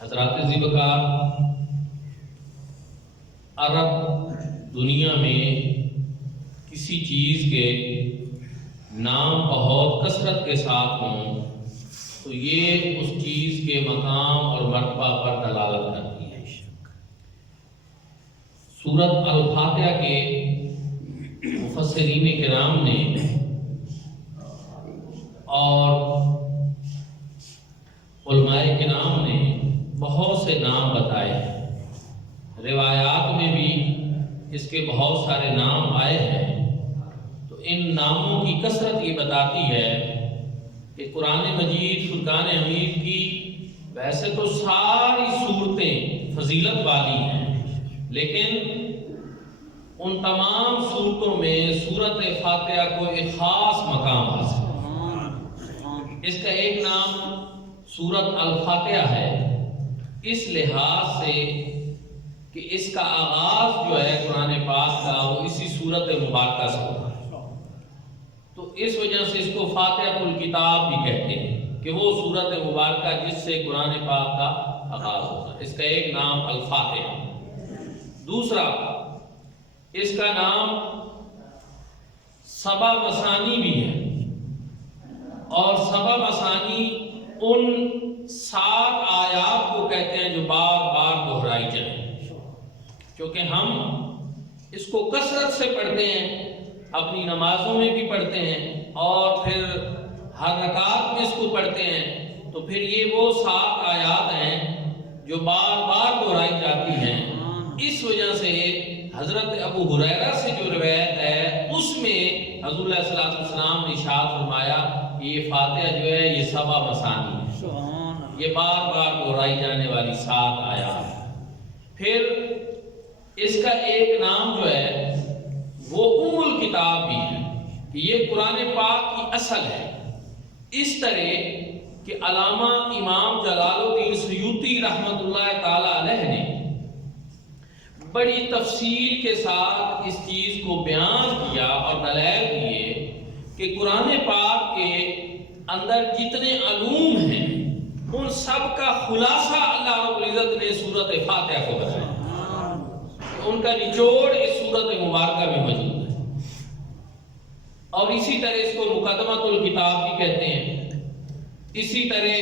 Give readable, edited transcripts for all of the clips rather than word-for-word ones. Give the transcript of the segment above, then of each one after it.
حضرات ذیبکار عرب دنیا میں کسی چیز کے نام بہت کثرت کے ساتھ ہوں تو یہ اس چیز کے مقام اور مرتبہ پر دلالت کرتی ہے۔ سورۃ الفاتحہ کے مفسرین کرام نے اور علماء کرام نے بہت سے نام بتائے ہیں، روایات میں بھی اس کے بہت سارے نام آئے ہیں۔ تو ان ناموں کی کثرت یہ بتاتی ہے کہ قرآن مجید فرقان حمید کی ویسے تو ساری صورتیں فضیلت والی ہیں، لیکن ان تمام صورتوں میں سورۃ فاتحہ کو ایک خاص مقام حاصل ہے۔ اس کا ایک نام سورۃ الفاتحہ ہے اس لحاظ سے کہ اس کا آغاز جو ہے قرآن پاک کا وہ اسی سورۃ مبارکہ سے ہوتا ہے، تو اس وجہ سے اس کو فاتحۃ الکتاب بھی کہتے ہیں کہ وہ سورۃ مبارکہ جس سے قرآن پاک کا آغاز ہوتا ہے۔ اس کا ایک نام الفاتحہ۔ دوسرا، اس کا نام سبع مثانی بھی ہے، اور سبع مثانی ان 7 آیات کو کہتے ہیں جو بار بار دہرائی جائیں، کیونکہ ہم اس کو کثرت سے پڑھتے ہیں، اپنی نمازوں میں بھی پڑھتے ہیں اور پھر ہر رکعت میں اس کو پڑھتے ہیں، تو پھر یہ وہ 7 آیات ہیں جو بار بار دہرائی جاتی ہیں۔ اس وجہ سے حضرت ابو ہریرہ سے جو روایت ہے اس میں حضور علیہ الصلوۃ والسلام نے ارشاد فرمایا کہ یہ فاتحہ جو ہے یہ سبع مثانی ہے، یہ بار بار دہرائی جانے والی 7 آیات۔ پھر اس کا ایک نام جو ہے وہ ام الکتاب بھی ہے کہ یہ قرآن پاک کی اصل ہے۔ اس طرح کہ علامہ امام جلال الدین سیوطی رحمۃ اللہ تعالی علیہ نے بڑی تفصیل کے ساتھ اس چیز کو بیان کیا اور دلائل دیے کہ قرآن پاک کے اندر جتنے علوم ہیں ان سب کا خلاصہ اللہ رب العزت نے سورۃ فاتحہ کو بتایا، ان کا نچوڑ اس سورۃ مبارکہ میں موجود ہے۔ اور اسی طرح اس کو مقدمۃ الکتاب بھی کہتے ہیں، اسی طرح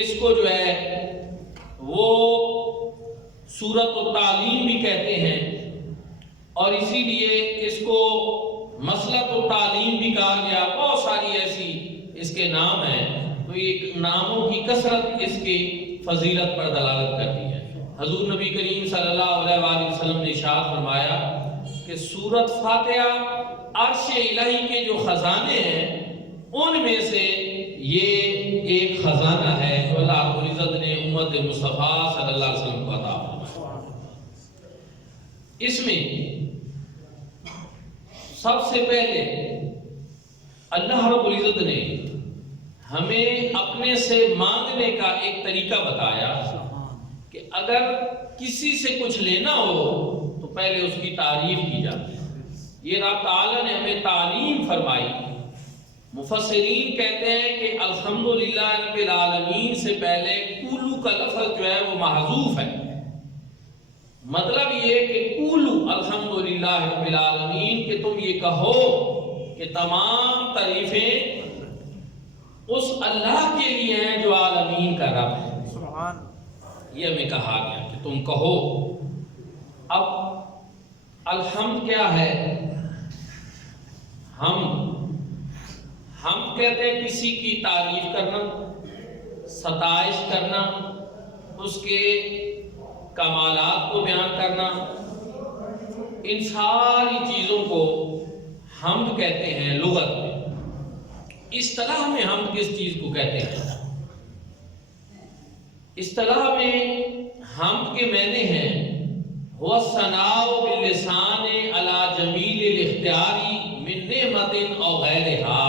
اس کو جو ہے وہ سورۃ التعلیم بھی کہتے ہیں، اور اسی لیے اس کو مسلک التعلیم بھی کہا گیا۔ بہت ساری ایسی اس کے نام ہیں، تو یہ ناموں کی کثرت اس کی فضیلت پر دلالت کرتی ہے۔ حضور نبی کریم صلی اللہ علیہ وآلہ وسلم نے ارشاد فرمایا کہ سورۃ فاتحہ عرش الہی کے جو خزانے ہیں ان میں سے یہ ایک خزانہ ہے جو اللہ رب العزت نے امت مصطفیٰ صلی اللہ علیہ وسلم کو عطا فرمایا۔ اس میں سب سے پہلے اللہ رب العزت نے ہمیں اپنے سے مانگنے کا ایک طریقہ بتایا کہ اگر کسی سے کچھ لینا ہو تو پہلے اس کی تعریف کی جاتی ہے۔ یہ رب تعالیٰ نے ہمیں تعلیم فرمائی۔ مفسرین کہتے ہیں کہ الحمدللہ رب العالمین سے پہلے کولو کا لفظ جو ہے وہ محذوف ہے، مطلب یہ کہ کولو الحمدللہ رب العالمین کہ تم یہ کہو کہ تمام تعریفیں اس اللہ کے لیے ہیں جو عالمین کا رب ہے۔ یہ ہمیں کہا گیا کہ تم کہو۔ اب الحمد کیا ہے؟ ہم کہتے ہیں کسی کی تعریف کرنا، ستائش کرنا، اس کے کمالات کو بیان کرنا، ان ساری چیزوں کو حمد کہتے ہیں لغت میں۔ اصطلاح میں حمد کس چیز کو کہتے ہیں؟ اصطلاح میں حمد کے معنی ہیں هو الثناء باللسان علی جمیل الاختیار من نعمت او غیرها۔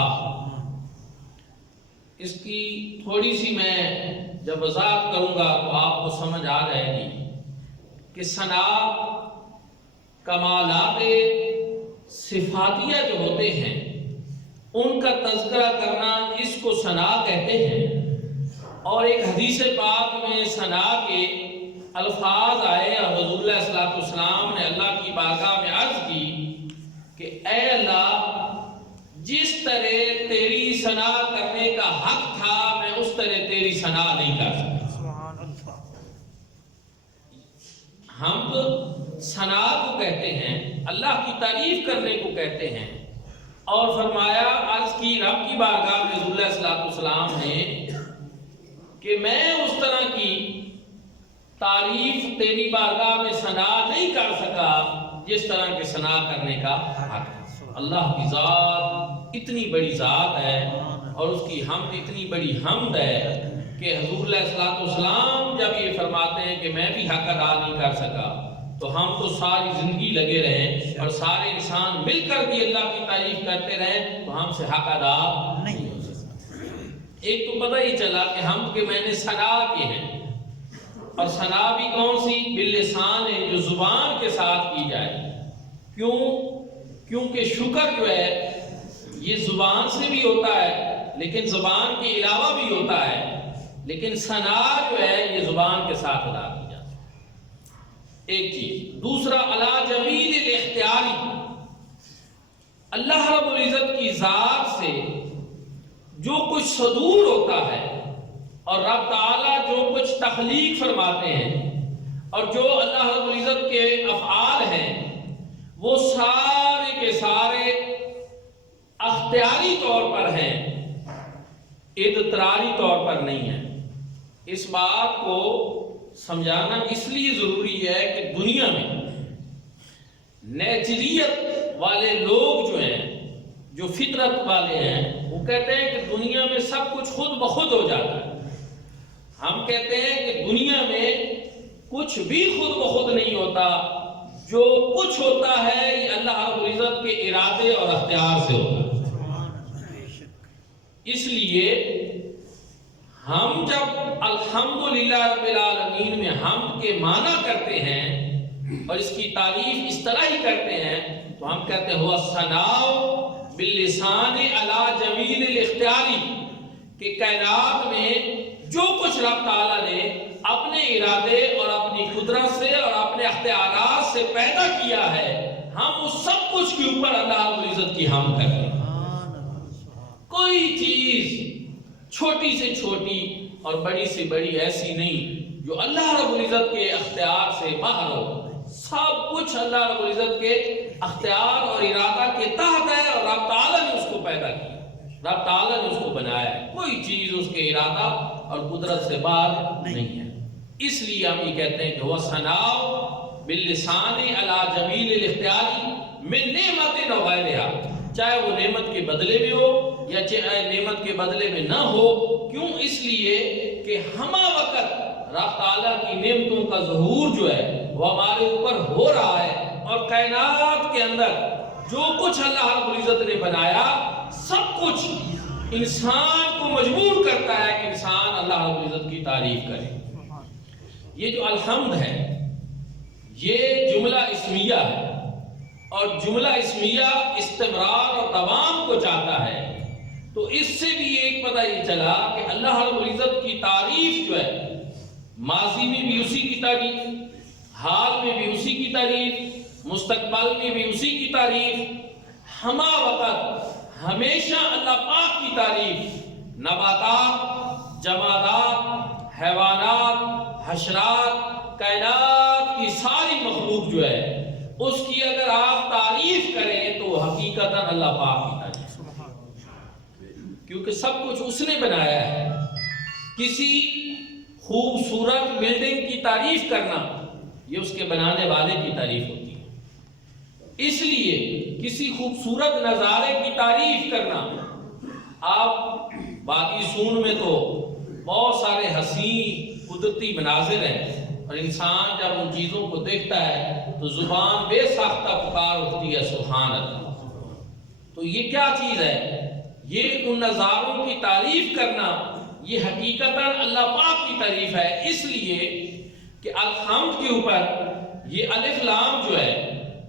اس کی تھوڑی سی میں جب وضاحت کروں گا تو آپ کو سمجھ آ جائے گی کہ ثناء کمالات صفاتیہ جو ہوتے ہیں ان کا تذکرہ کرنا اس کو ثناء کہتے ہیں، اور ایک حدیث پاک میں ثنا کے الفاظ آئے اور حضور علیہ الصلوۃ والسلام نے اللہ کی بارگاہ میں عرض کی کہ اے اللہ، جس طرح تیری ثنا کرنے کا حق تھا میں اس طرح تیری ثنا نہیں کر سکتا۔ حمد ثنا کو کہتے ہیں، اللہ کی تعریف کرنے کو کہتے ہیں۔ اور فرمایا، عرض کی رب کی بارگاہ میں حضور علیہ الصلوۃ والسلام نے کہ میں اس طرح کی تعریف تیری بارگاہ میں ثنا نہیں کر سکا جس طرح کے ثنا کرنے کا حق۔ اللہ کی ذات اتنی بڑی ذات ہے اور اس کی حمد اتنی بڑی حمد ہے کہ حضور علیہ الصلوۃ والسلام جب یہ فرماتے ہیں کہ میں بھی حق ادا نہیں کر سکا، تو ہم تو ساری زندگی لگے رہیں اور سارے انسان مل کر بھی اللہ کی تعریف کرتے رہیں تو ہم سے حق ادا نہیں ہو سکتا۔ ایک تو پتہ ہی چلا کہ ہم کے میں نے ثنا کے ہیں، اور ثنا بھی کون سی؟ باللسان ہے، جو زبان کے ساتھ کی جائے۔ کیونکہ شکر جو ہے یہ زبان سے بھی ہوتا ہے لیکن زبان کے علاوہ بھی ہوتا ہے، لیکن ثنا جو ہے یہ زبان کے ساتھ ادا کی جاتی ہے، ایک چیز۔ دوسرا، علی جمیل الاختیاری، اللہ رب العزت کی ذات سے جو کچھ صدور ہوتا ہے اور رب تعالیٰ جو کچھ تخلیق فرماتے ہیں اور جو اللہ رب العزت کے افعال ہیں وہ سارے کے سارے اختیاری طور پر ہیں، اضطراری طور پر نہیں ہیں۔ اس بات کو سمجھانا اس لیے ضروری ہے کہ دنیا میں نیچریت والے لوگ جو ہیں، جو فطرت والے ہیں، وہ کہتے ہیں کہ دنیا میں سب کچھ خود بخود ہو جاتا ہے۔ ہم کہتے ہیں کہ دنیا میں کچھ بھی خود بخود نہیں ہوتا، جو کچھ ہوتا ہے یہ اللہ رب العزت کے ارادے اور اختیار سے ہوتا ہے۔ اس لیے ہم جب الحمدللہ رب العالمین میں حمد کے معنی کرتے ہیں اور اس کی تعریف اس طرح ہی کرتے ہیں تو ہم کہتے ہیں ہوا ثناء باللسان علی جمیل الاختیاری، کہ کائنات میں جو کچھ رب تعالیٰ نے اپنے ارادے اور اپنی قدرت سے اور اپنے اختیارات سے پیدا کیا ہے، ہم اس سب کچھ کے اوپر اللہ رب العزت کی حمد کرتے ہیں۔ کوئی چیز چھوٹی سے چھوٹی اور بڑی سے بڑی ایسی نہیں جو اللہ رب العزت کے اختیار سے باہر ہو، سب کچھ اللہ رب العزت کے اختیار اور ارادہ کے تحت ہے اور رب تعالیٰ نے اس کو پیدا کیا، رب تعالیٰ نے اس کو بنایا ہے، کوئی چیز اس کے ارادہ اور قدرت سے باہر نہیں ہے۔ اس لیے ہم یہ کہتے ہیں کہ وہ ثناء باللسان علی جمیل الاختیاری من نعمت و غیرہا، چاہے وہ نعمت کے بدلے میں ہو یا چاہے نعمت کے بدلے میں نہ ہو۔ کیوں؟ اس لیے کہ ہمہ وقت رب تعالیٰ کی نعمتوں کا ظہور جو ہے وہ ہمارے اوپر ہو رہا ہے، اور کائنات کے اندر جو کچھ اللہ رب العزت نے بنایا سب کچھ انسان کو مجبور کرتا ہے کہ انسان اللہ رب العزت کی تعریف کرے۔ یہ جو الحمد ہے یہ جملہ اسمیہ ہے، اور جملہ اسمیہ استمرار اور دوام کو چاہتا ہے، تو اس سے بھی ایک پتہ یہ چلا کہ اللہ رب العزت کی تعریف جو ہے ماضی میں بھی اسی کی تعریف، حال میں بھی اسی کی تعریف، مستقبل میں بھی اسی کی تعریف، ہمہ وقت ہمیشہ اللہ پاک کی تعریف۔ نباتات، جمادات، حیوانات، حشرات، کائنات کی ساری مخلوق جو ہے اس کی اگر آپ تعریف کریں تو حقیقتاً اللہ پاک کی تعریف، کیونکہ سب کچھ اس نے بنایا ہے۔ کسی خوبصورت بلڈنگ کی تعریف کرنا یہ اس کے بنانے والے کی تعریف ہوتی ہے، اس لیے کسی خوبصورت نظارے کی تعریف کرنا، آپ باقی سون میں تو بہت سارے حسین قدرتی مناظر ہیں اور انسان جب ان چیزوں کو دیکھتا ہے تو زبان بے ساختہ پکار اٹھتی ہے سبحان اللہ۔ تو یہ کیا چیز ہے؟ یہ ان نظاروں کی تعریف کرنا یہ حقیقتاً اللہ پاک کی تعریف ہے، اس لیے کہ الحمد کے اوپر یہ الف لام جو ہے،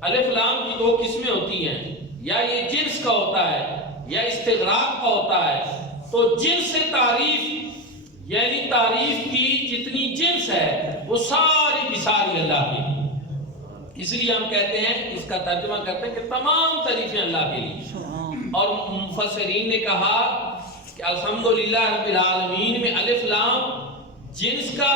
الف لام کی دو قسمیں ہوتی ہیں، یا یہ جنس کا ہوتا ہے یا استغراق کا ہوتا ہے۔ تو جنس سے تعریف یعنی تعریف کی جتنی جنس ہے وہ ساری کی ساری اللہ کی لیے. اس لیے ہم کہتے ہیں، اس کا ترجمہ کرتے ہیں کہ تمام تعریفیں اللہ کے لیے. اور مفسرین نے کہا کہ الحمدللہ رب العالمین میں الف لام جنس کا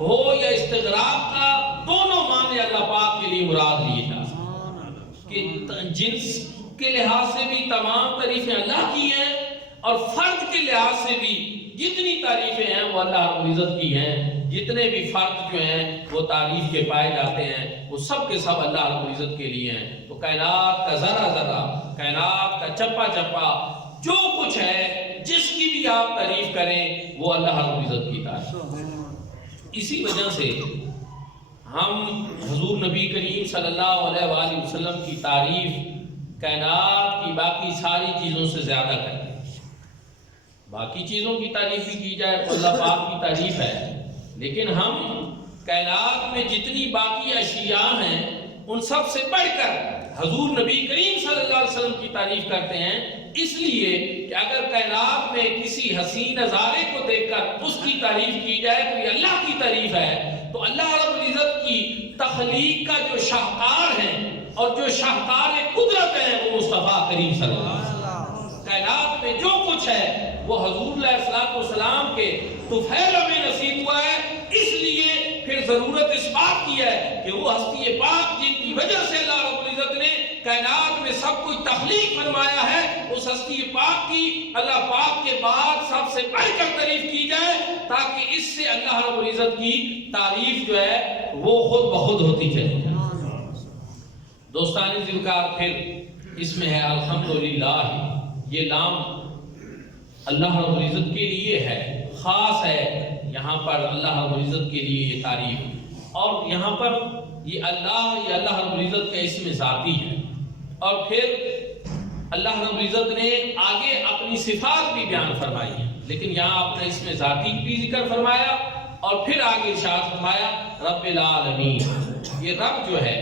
ہو یا استغراق کا، دونوں معنی اللہ پاک کے لیے مراد لیے جا سکتے کہ جنس کے لحاظ سے بھی تمام تعریفیں اللہ کی ہیں، اور فرد کے لحاظ سے بھی جتنی تعریفیں ہیں وہ اللہ رب العزت کی ہیں. جتنے بھی فرد جو ہیں وہ تعریف کے پائے جاتے ہیں وہ سب کے سب اللہ رب العزت کے لیے ہیں. تو کائنات کا ذرہ ذرہ، کائنات کا چپا چپا، جو کچھ ہے، جس کی بھی آپ تعریف کریں وہ اللہ رب العزت کی تعریف. اسی وجہ سے ہم حضور نبی کریم صلی اللہ علیہ وآلہ وسلم کی تعریف کائنات کی باقی ساری چیزوں سے زیادہ کرتے ہیں. باقی چیزوں کی تعریف بھی کی جائے تو اللہ پاک کی تعریف ہے، لیکن ہم کائنات میں جتنی باقی اشیاء ہیں ان سب سے بڑھ کر حضور نبی کریم صلی اللہ علیہ وسلم کی تعریف کرتے ہیں. اس لیے کہ اگر کائنات میں کسی حسین نظارے کو دیکھ کر اس کی تعریف کی جائے تو یہ اللہ کی تعریف ہے. تو اللہ رب العزت کی تخلیق کا جو شاہکار ہیں اور جو شاہکار قدرت ہیں وہ مصطفیٰ کریم صلی اللہ علیہ وسلم. کائنات میں جو کچھ ہے وہ حضور علیہ السلام کے طفیل میں نصیب ہوا ہے. اس لیے پھر ضرورت اس بات کی ہے کہ وہ ہستی پاک جن کی وجہ سے اللہ رب العزت نے کائنات میں سب کچھ تخلیق فرمایا ہے، اس ہستی پاک کی اللہ پاک کے بعد سب سے بڑھ کر تعریف کی جائے، تاکہ اس سے اللہ رب العزت کی تعریف جو ہے وہ خود بخود ہوتی چلی جائے. دوستان ذوالفقار پھر اس میں ہے الحمدللہ. یہ لام اللہ رب العزت کے لیے ہے، خاص ہے یہاں پر اللہ رب العزت کے لیے یہ تعریف. اور یہاں پر یہ اللہ رب العزت کا اسم ذاتی ہے. اور پھر اللہ رب العزت نے آگے اپنی صفات بھی بیان فرمائی ہیں، لیکن یہاں اپنا اسم ذاتی بھی ذکر فرمایا اور پھر آگے ارشاد فرمایا رب العالمین. یہ رب جو ہے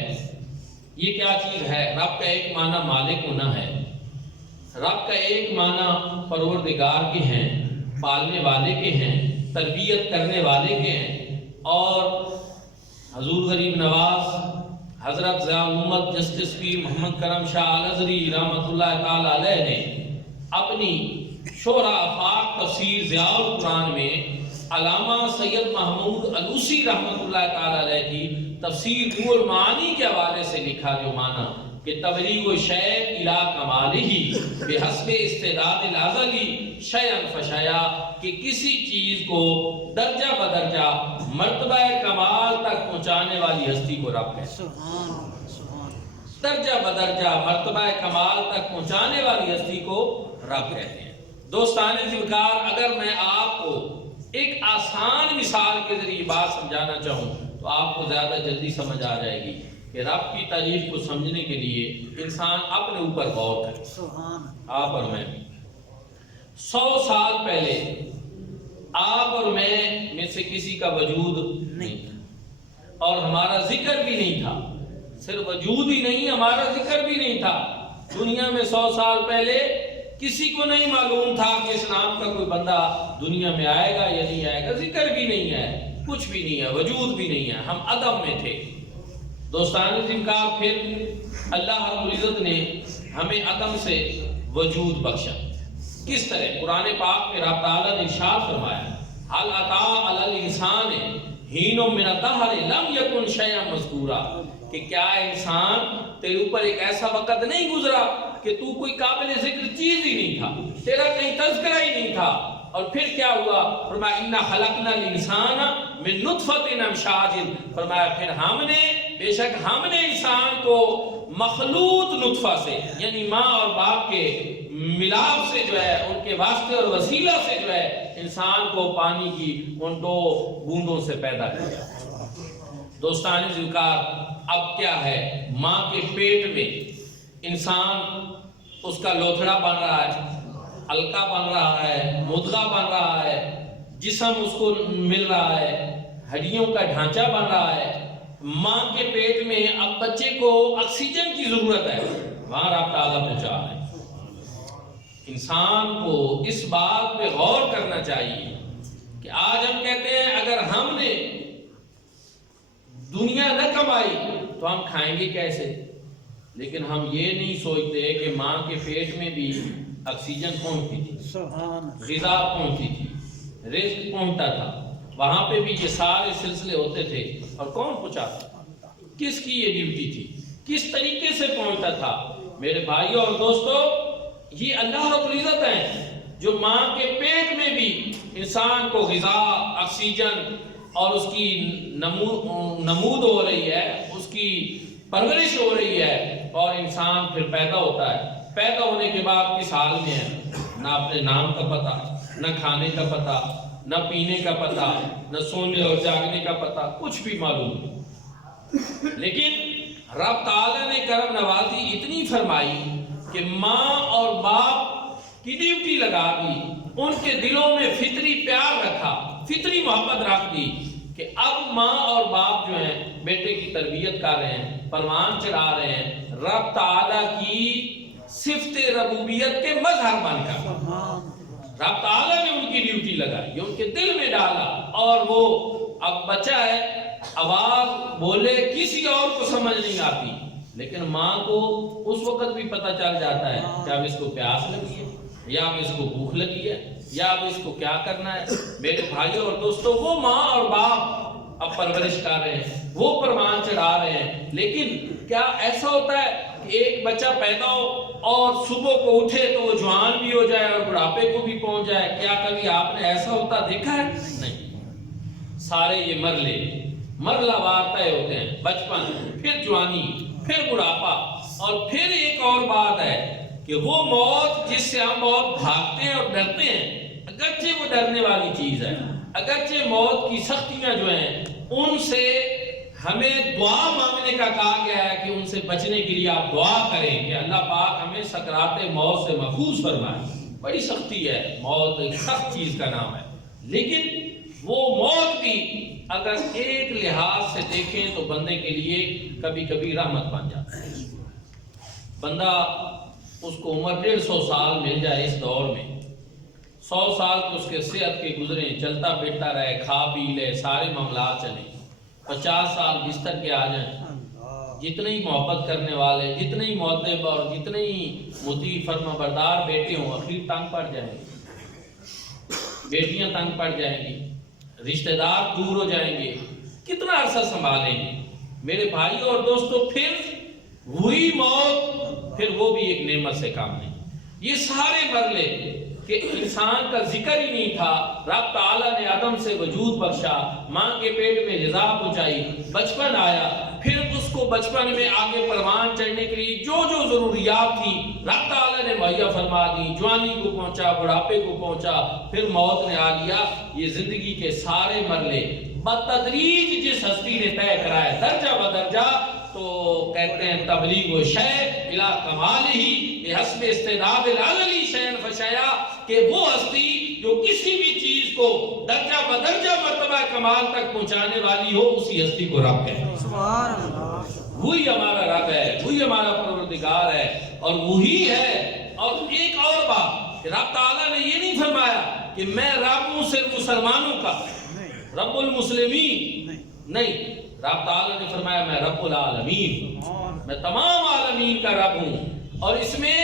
یہ کیا چیز ہے؟ رب کا ایک معنی مالک ہونا ہے، رب کا ایک معنی پروردگار کے ہیں، پالنے والے کے ہیں، تربیت کرنے والے کے ہیں. اور حضور غریب نواز حضرت ضیاء الامت جسٹس پیر محمد کرم شاہ الازہری رحمۃ اللہ تعالی علیہ نے اپنی شورا آفاق تفسیر ضیاء القرآن میں علامہ سید محمود علوسی رحمۃ اللہ تعالی علیہ کی تفسیر نور المعانی کے حوالے سے لکھا، جو معنی کہ تبلیغ شیء الی کمالہ بحسب استعداد الازلی شیئا فشیئا، کہ کسی چیز کو درجہ بدرجہ مرتبہ کمال تک پہنچانے والی ہستی کو رب کہتے ہیں. درجہ بدرجہ مرتبہ کمال تک پہنچانے والی ہستی کو رب کہتے ہیں. دوستان ذوالفقار، اگر میں آپ کو ایک آسان مثال کے ذریعے بات سمجھانا چاہوں تو آپ کو زیادہ جلدی سمجھ آ جائے گی کہ رب کی تعریف کو سمجھنے کے لیے انسان اپنے اوپر غور کرے. آپ اور میں 100 سال پہلے آپ اور میں سے کسی کا وجود نہیں تھا اور ہمارا ذکر بھی نہیں تھا. صرف وجود ہی نہیں، ہمارا ذکر بھی نہیں تھا. دنیا میں 100 سال پہلے کسی کو نہیں معلوم تھا کہ اس نام کا کوئی بندہ دنیا میں آئے گا یا نہیں آئے گا. ذکر بھی نہیں ہے، کچھ بھی نہیں ہے، وجود بھی نہیں ہے، ہم عدم میں تھے. دوستان ذوالفقار، پھر اللہ رب العزت نے ہمیں عدم سے وجود بخشا. کس طرح؟ قرآن پاک میں رب تعالیٰ نے ارشاد فرمایا حل اتی علی الانسان حین من الدہر لم یکن شیئا مذکورا، کہ کیا انسان تیرے اوپر ایک ایسا وقت نہیں گزرا کہ تو کوئی قابل ذکر چیز ہی نہیں تھا، تیرا کہیں تذکرہ ہی نہیں تھا. اور پھر کیا ہوا؟ فرمایا انا خلقنا الانسان من نطفۃ امشاج، فرمایا پھر ہم نے، بے شک ہم نے انسان کو مخلوط نطفہ سے، یعنی ماں اور باپ کے ملاپ سے جو ہے، ان کے واسطے اور وسیلہ سے جو ہے انسان کو پانی کی ان 2 بوندوں سے پیدا کیا. دوستان ذوالفقار، اب کیا ہے؟ ماں کے پیٹ میں انسان، اس کا لوتھڑا بن رہا ہے، علقہ بن رہا ہے، مدغہ بن رہا ہے، جسم اس کو مل رہا ہے، ہڈیوں کا ڈھانچہ بن رہا ہے. ماں کے پیٹ میں اب بچے کو آکسیجن کی ضرورت ہے، وہاں رب تعالیٰ پہنچا رہے ہیں. انسان کو اس بات پہ غور کرنا چاہیے کہ آج ہم کہتے ہیں اگر ہم نے دنیا نہ کمائی تو ہم کھائیں گے کیسے، لیکن ہم یہ نہیں سوچتے کہ ماں کے پیٹ میں بھی آکسیجن پہنچتی تھی، غذا پہنچتی تھی، رزق پہنچتا تھا، وہاں پہ بھی یہ سارے سلسلے ہوتے تھے، اور کون پہنچاتا، کس کی یہ ڈیوٹی تھی، کس طریقے سے پہنچتا تھا۔ میرے بھائیوں اور دوستو، یہ اللہ رب العزت ہیں جو ماں کے پیٹ میں بھی انسان کو غذا، آکسیجن اور اس کی نمود ہو رہی ہے، اس کی پرورش ہو رہی ہے، اور انسان پھر پیدا ہوتا ہے۔ پیدا ہونے کے بعد کس حال میں ہے، نہ اپنے نام کا پتہ، نہ کھانے کا پتہ، نہ پینے کا پتہ، نہ سونے اور جاگنے کا پتہ، کچھ بھی معلوم نہیں۔ لیکن رب تعالیٰ نے کرم نوازی اتنی فرمائی کہ ماں اور باپ کی ڈیوٹی لگا دی، ان کے دلوں میں فطری پیار رکھا، فطری محبت رکھ دی کہ اب ماں اور باپ جو ہیں بیٹے کی تربیت کر رہے ہیں، پروان چڑھا رہے ہیں رب تعالیٰ کی صفت ربوبیت کے مظہر بن کر۔ رب تعالیٰ نے ان کی ڈیوٹی لگائی، یہ ان کے دل میں ڈالا، اور وہ اب بچہ ہے، آواز بولے کسی اور کو سمجھ نہیں آتی، لیکن ماں کو اس وقت بھی پتہ چل جاتا ہے کہ اب اس کو پیاس لگی ہے، یا اب اس کو بھوک لگی ہے، یا اب اس کو کیا کرنا ہے۔ میرے بھائیوں اور دوستوں، وہ ماں اور باپ اب پرورش کر رہے ہیں، وہ پروان چڑھا رہے ہیں، لیکن کیا ایسا ہوتا ہے کہ ایک بچہ پیدا ہو اور صبح کو اٹھے تو وہ جوان بھی ہو جائے اور بڑھاپے کو بھی پہنچ جائے؟ کیا کبھی آپ نے ایسا ہوتا دیکھا ہے؟ نہیں۔ سارے یہ مرلہ وار طے ہوتے ہیں، بچپن، پھر جوانی، پھر بڑھاپا، اور پھر ایک اور بات ہے کہ وہ موت جس سے ہم بہت بھاگتے ہیں اور ڈرتے ہیں، اگرچہ وہ ڈرنے والی چیز ہے، اگرچہ موت کی سختیاں جو ہیں ان سے ہمیں دعا مانگنے کا کہا گیا ہے کہ ان سے بچنے کے لیے آپ دعا کریں کہ اللہ پاک ہمیں سکرات موت سے محفوظ فرمائے۔ بڑی سختی ہے موت، ایک سخت چیز کا نام ہے، لیکن وہ موت بھی اگر ایک لحاظ سے دیکھیں تو بندے کے لیے کبھی کبھی رحمت بن جاتا ہے۔ بندہ اس کو عمر 150 سال مل جائے اس دور میں، 100 سال تو اس کے صحت کے گزریں، چلتا پھرتا رہے، کھا پی لے، سارے معاملات چلیں، 50 سال بستر کے آ جائیں، جتنے ہی محبت کرنے والے، جتنے ہی مؤدب اور جتنے ہی مطیع فرما بردار بیٹے ہوں، اخیر تنگ پڑ جائیں گے، بیٹیاں تنگ پڑ جائیں گی، رشتہ دار دور ہو جائیں گے، کتنا عرصہ سنبھالیں گے؟ میرے بھائیوں اور دوستوں، پھر وہی موت، پھر وہ بھی ایک نعمت سے کام نہیں۔ یہ سارے مرلے کہ انسان کا ذکر ہی نہیں تھا، رب تعالیٰ نے عدم سے وجود بخشا، ماں کے پیٹ میں غذا پہنچائی، بچپن آیا، پھر اس کو بچپن میں آگے پروان چڑھنے کے لیے جو جو ضروریات تھی رب تعالیٰ نے مہیا فرما دی، جوانی کو پہنچا، بڑھاپے کو پہنچا، پھر موت نے آ لیا۔ یہ زندگی کے سارے مرلے بتدریج جس ہستی نے طے کرایا درجہ بدرجہ، تو کہتے ہیں تبلیغ و شے الی کمال ہی بحسب استعداد العلی شیئن فشیا، کہ وہ ہستی جو کسی بھی چیز کو درجہ بدرجہ مرتبہ کمال تک پہنچانے والی ہو، اسی ہستی کو رب کہتے ہیں۔ سبحان اللہ، وہی ہمارا رب ہے، وہی ہمارا پروردگار ہے، اور وہی ہے۔ اور ایک اور بات کہ رب تعالیٰ نے یہ نہیں فرمایا کہ میں رب ہوں صرف مسلمانوں کا، رب المسلمین نہیں، رب تعالیٰ نے فرمایا میں رب العالمین، میں تمام عالمین کا رب ہوں۔ اور اس میں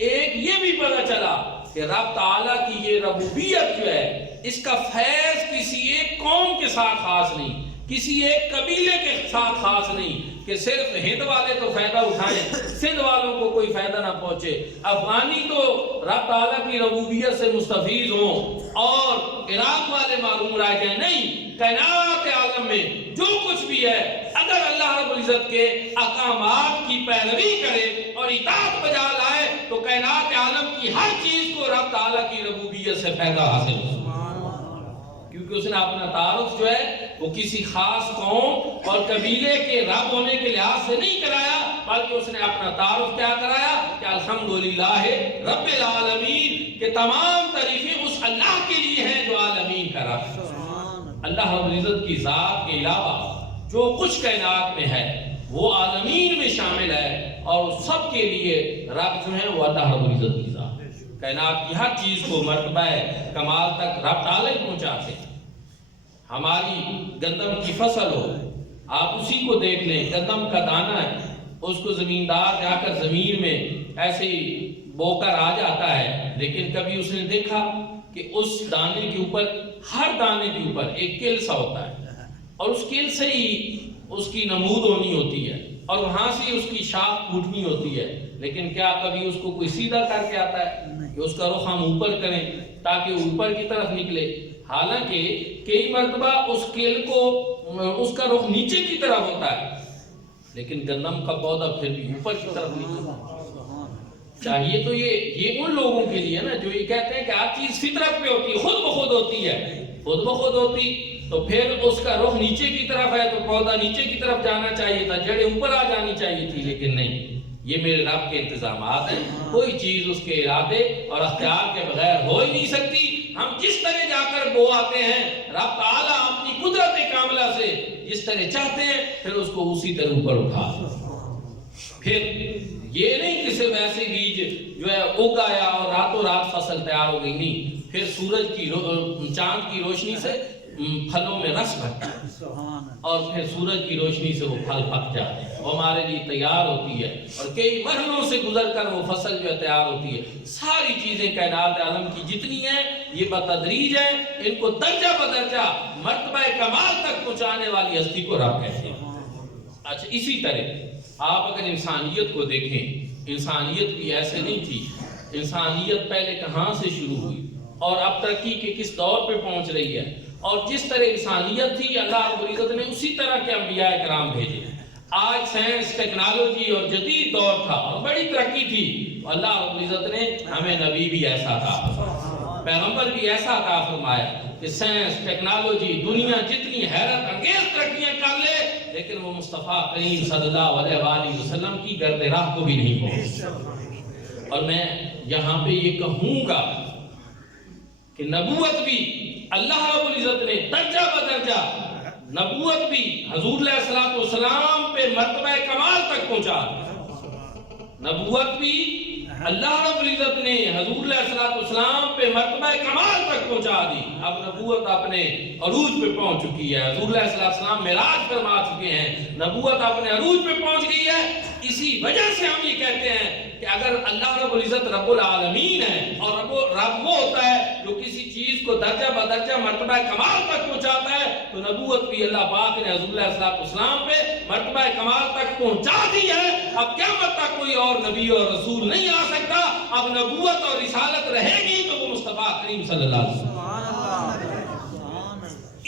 ایک یہ بھی پتہ چلا کہ رب تعالیٰ کی یہ ربوبیت جو ہے، اس کا فیض کسی ایک قوم کے ساتھ خاص نہیں، کسی ایک قبیلے کے ساتھ خاص نہیں کہ صرف ہند والے تو فائدہ اٹھائیں، سندھ والوں کو کوئی فائدہ نہ پہنچے، افغانی تو رب تعالیٰ کی ربوبیت سے مستفیض ہوں اور عراق والے معروم رہ جائیں۔ نہیں، کائنات عالم میں جو کچھ بھی ہے، اگر اللہ رب العزت کے احکامات کی پیروی کرے اور اطاعت بجا لائے تو کائنات عالم کی ہر چیز کو رب تعالیٰ کی ربوبیت سے فائدہ حاصل ہو، کیونکہ اس نے اپنا تعارف جو ہے وہ کسی خاص قوم اور قبیلے کے رب ہونے کے لحاظ سے نہیں کرایا، بلکہ اس نے اپنا تعارف کیا کرایا کہ الحمدللہ رب العالمین، کہ تمام تعریفیں اس اللہ کے لیے ہیں جو عالمین کا رب ہے۔ اللہ رب العزت کی ذات کے علاوہ جو کچھ کائنات میں ہے وہ عالمین میں شامل ہے، اور سب کے لیے رب جو ہے وہ اللہ رب العزت کی ذات ہے۔ کائنات کی ہر چیز کو مرتبہ کمال تک رب تعالیٰ پہنچاتے ہیں۔ ہماری گندم کی فصل ہو، آپ اسی کو دیکھ لیں، گندم کا دانہ ہے، اس کو زمیندار جا کر زمین میں ایسے ہی بو کر آ جاتا ہے، لیکن کبھی اس نے دیکھا کہ اس دانے کے اوپر، ہر دانے کے اوپر ایک کیل سا ہوتا ہے، اور اس کیل سے ہی اس کی نمود ہونی ہوتی ہے، اور وہاں سے اس کی شاخ پھوٹنی ہوتی ہے، لیکن کیا کبھی اس کو کوئی سیدھا کر کے آتا ہے کہ اس کا رخ ہم اوپر کریں تاکہ اوپر کی طرف نکلے؟ حالانکہ کئی مرتبہ اس کیل کو اس کا رخ نیچے کی طرف ہوتا ہے، لیکن گندم کا پودا پھر بھی اوپر کی طرف نکلتا ہے۔ چاہیے تو یہ ان لوگوں کے لیے نا جو یہ کہتے ہیں کہ ہر چیز فطرت پہ ہوتی ہے، خود بخود ہوتی ہے، خود بخود ہوتی تو پھر اس کا رخ نیچے کی طرف ہے تو پودا نیچے کی طرف جانا چاہیے تھا، جڑیں اوپر آ جانی چاہیے تھی، لیکن نہیں، یہ میرے رب کے انتظامات ہیں، کوئی چیز اس کے ارادے اور اختیار کے بغیر ہو ہی نہیں سکتی۔ ہم جس طرح جا کر بو آتے ہیں، رب تعالیٰ اپنی قدرت کاملہ سے جس طرح چاہتے ہیں پھر اس کو اسی طرح اوپر اٹھا، پھر یہ نہیں کہ صرف ایسے بیج جو ہے اگ آیا اور راتوں رات فصل تیار ہو گئی، نہیں، پھر سورج کی چاند کی روشنی سے پھلوں میں رس بھرتا ہے اور پھر سورج کی روشنی سے وہ پھل پک جاتے ہیں، وہ ہمارے لیے تیار ہوتی ہے، اور کئی مرحلوں سے گزر کر وہ فصل جو ہے تیار ہوتی ہے۔ ساری چیزیں کائنات عالم کی جتنی ہیں یہ بتدریج ہیں، ان کو درجہ بدرجہ مرتبہ کمال تک پہنچانے والی ہستی کو رب کہتے ہیں۔ اچھا، اسی طرح آپ اگر انسانیت کو دیکھیں، انسانیت بھی ایسے نہیں تھی، انسانیت پہلے کہاں سے شروع ہوئی اور اب ترقی کے کس دور پہ پہنچ رہی ہے، اور جس طرح انسانیت تھی اللہ رب العزت نے اسی طرح کے انبیاء کرام بھیجے۔ آج سائنس، ٹیکنالوجی اور جدید دور تھا اور بڑی ترقی تھی، اللہ رب العزت نے ہمیں نبی بھی ایسا عطا، پیغمبر بھی ایسا عطا فرمایا کہ سائنس، ٹیکنالوجی، دنیا جتنی حیرت انگیز ترقیاں کر لے لیکن وہ مصطفیٰ کریم صلی اللہ علیہ وآلہ وسلم کی گرد راہ کو بھی نہیں پہنچ۔ اور میں یہاں پہ یہ کہوں گا کہ نبوت بھی اللہ رب العزت نے درجہ بدرجہ، نبوت بھی حضور علیہ السلام پہ مرتبہ کمال تک پہنچا، نبوت بھی اللہ رب العزت نے حضور علیہ السلام پہ مرتبہ کمال تک پہنچا دی۔ اب نبوت اپنے عروج پہ پہنچ چکی ہے، حضور علیہ السلام معراج فرما چکے ہیں، نبوت اپنے عروج پہ پہنچ گئی ہے۔ اسی وجہ سے ہم یہ کہتے ہیں کہ اگر اللہ رب العزت رب العالمین ہے، اور رب وہ ہوتا ہے جو کسی چیز کو درجہ بدرجہ مرتبہ کمال تک پہنچاتا ہے، تو نبوت بھی اللہ پاک نے حضور علیہ السلام پہ مرتبہ کمال تک پہنچا دی ہے۔ اب قیامت تک کوئی اور نبی اور رسول نہیں آ سکتا، اب نبوت اور رسالت رہے گی تو وہ مصطفیٰ کریم صلی اللہ علیہ وسلم۔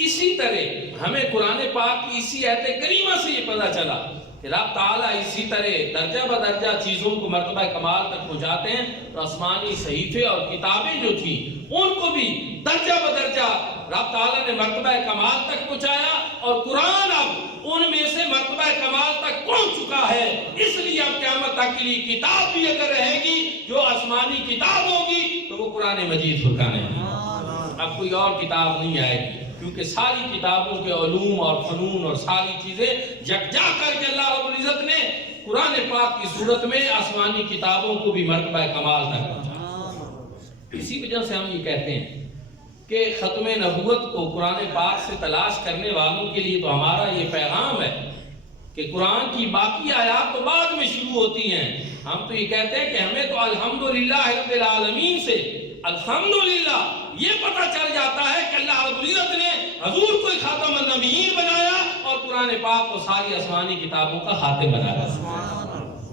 اسی طرح ہمیں قرآن پاک کی اسی آیت کریمہ سے یہ پتہ چلا کہ رب تعالیٰ اسی طرح درجہ بدرجہ چیزوں کو مرتبہ کمال تک پہنچاتے ہیں، تو آسمانی صحیفے اور کتابیں جو تھیں ان کو بھی درجہ بدرجہ رب تعالیٰ نے مرتبہ کمال تک پہنچایا، اور قرآن اب ان میں سے مرتبہ کمال تک پہنچ چکا ہے۔ اس لیے اب قیامت تک کے لیے کتاب بھی اگر رہے گی جو آسمانی کتاب ہوگی تو وہ قرآن مجید فرقان ہے، اب کوئی اور کتاب نہیں آئے گی، کیونکہ ساری کتابوں کے علوم اور فنون اور ساری چیزیں یکجا کر کے اللہ رب العزت نے قرآن پاک کی صورت میں آسمانی کتابوں کو بھی مرتبہ کمال تک پہنچایا۔ اسی وجہ سے ہم یہ کہتے ہیں کہ ختم نبوت کو قرآن پاک سے تلاش کرنے والوں کے لیے تو ہمارا یہ پیغام ہے کہ قرآن کی باقی آیات تو بعد میں شروع ہوتی ہیں، ہم تو یہ کہتے ہیں کہ ہمیں تو الحمدللہ رب العالمین سے الحمدللہ یہ پتہ چل جاتا ہے کہ اللہ رب العزت نے حضور کو خاتم النبیین بنایا اور قرآن پاک کو ساری آسمانی کتابوں کا خاتم بنایا۔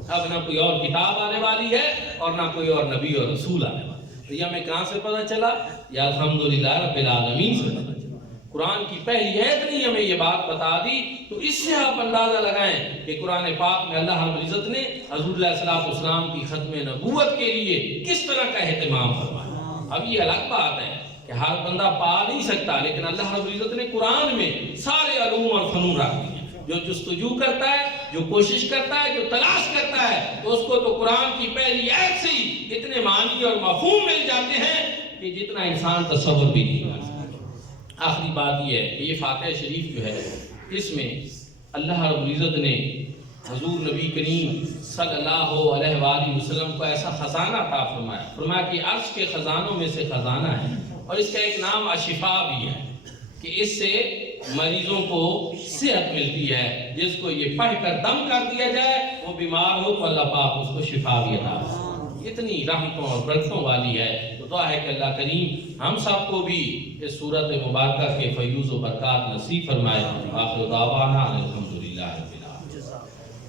اب نہ کوئی اور کتاب آنے والی ہے اور نہ کوئی اور نبی اور رسول آنے والا ہے، تو یہ ہمیں کہاں سے پتہ چلا؟ یا الحمدللہ رب العالمین سے پتہ چلا۔ قرآن کی پہلی آیت نے ہمیں یہ بات بتا دی، تو اس سے آپ اندازہ لگائیں کہ قرآن پاک میں اللہ رب العزت نے حضور علیہ السلام کی ختم نبوت کے لیے کس طرح کا اہتمام فرمایا۔ اب یہ الگ بات ہے کہ ہر بندہ پا نہیں سکتا، لیکن اللہ رب العزت نے قرآن میں سارے علوم اور فنون رکھ دیے۔ جو جستجو کرتا ہے، جو کوشش کرتا ہے، جو تلاش کرتا ہے، تو اس کو تو قرآن کی پہلی آیت سے ہی اتنے معنی اور مفہوم مل جاتے ہیں کہ جتنا انسان تصور بھی نہیں کر سکتا۔ آخری بات یہ ہے کہ یہ فاتحہ شریف جو ہے، اس میں اللہ رب العزت نے حضور نبی کریم صلی اللہ علیہ وآلہ وسلم کو ایسا خزانہ عطا فرمایا، فرمایا کہ عرش کے خزانوں میں سے خزانہ ہے، اور اس کا ایک نام اشفا بھی ہے۔ کہ اس سے مریضوں کو صحت ملتی ہے. جس کو یہ پڑھ کر دم کر دیا جائے وہ بیمار ہو تو اللہ پاک اس کو شفا بھی عطا فرمائے. اتنی رحمتوں اور برکتوں والی ہے. تو دعا ہے کہ اللہ کریم ہم سب کو بھی اس صورت مبارکہ کے فیوز و برکات نصیب فرمائے. آخر دعوانا الحمدللہ.